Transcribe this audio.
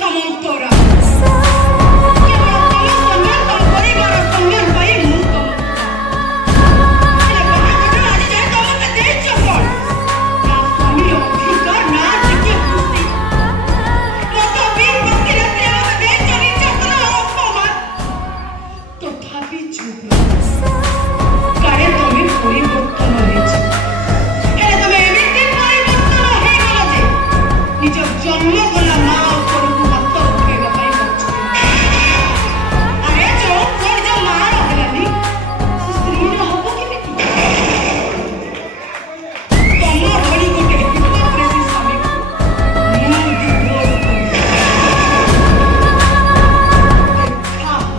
ସାମନ୍ତରା କେବଳ ତମ ସମ୍ମାନ ତମ ପରିବାର ସମ୍ମାନ ପାଇଁ ମୁଁ ତମ ହେଲେ ବାହାଘର ଆଜି ଯାଏ ତମେ ମତେ ଦେଇଛ କଣ? ନା ସ୍ୱାମୀର ଅଧିକାର ନା ଟିକେ ଖୁସି ମତ ବି ପ୍ରତି ରାତି ମତେ ଦେଇଛ ନିର୍ଯାତନା ଅପମାନ ତଥାପି ଚୁପ କାଳେ ତମେ ପରିବର୍ତ୍ତନ ହେଇଛ ହେଲେ ତମେ ଏମିତି ପରିବର୍ତ୍ତନ ହେଇଗଲ ଯେ ନିଜ ଜନ୍ମ ଗଲା ମା ଉପରକୁ ହାତ ଉଠେଇବା ପାଇଁ ପଛରେ ଆରେ ଯୋଉ ପୁଅ ନିଜ ମାର ହେଲାନି ସେ ସ୍ତ୍ରୀର ହବ କେମିତି? ତମ ଭଳି ଗୋଟେ ହିପୋକ୍ରେସି ସ୍ୱାମୀକୁ ମୁଁ ଡିଭୋର୍ସ କରିବି। ଦେଖା ହବ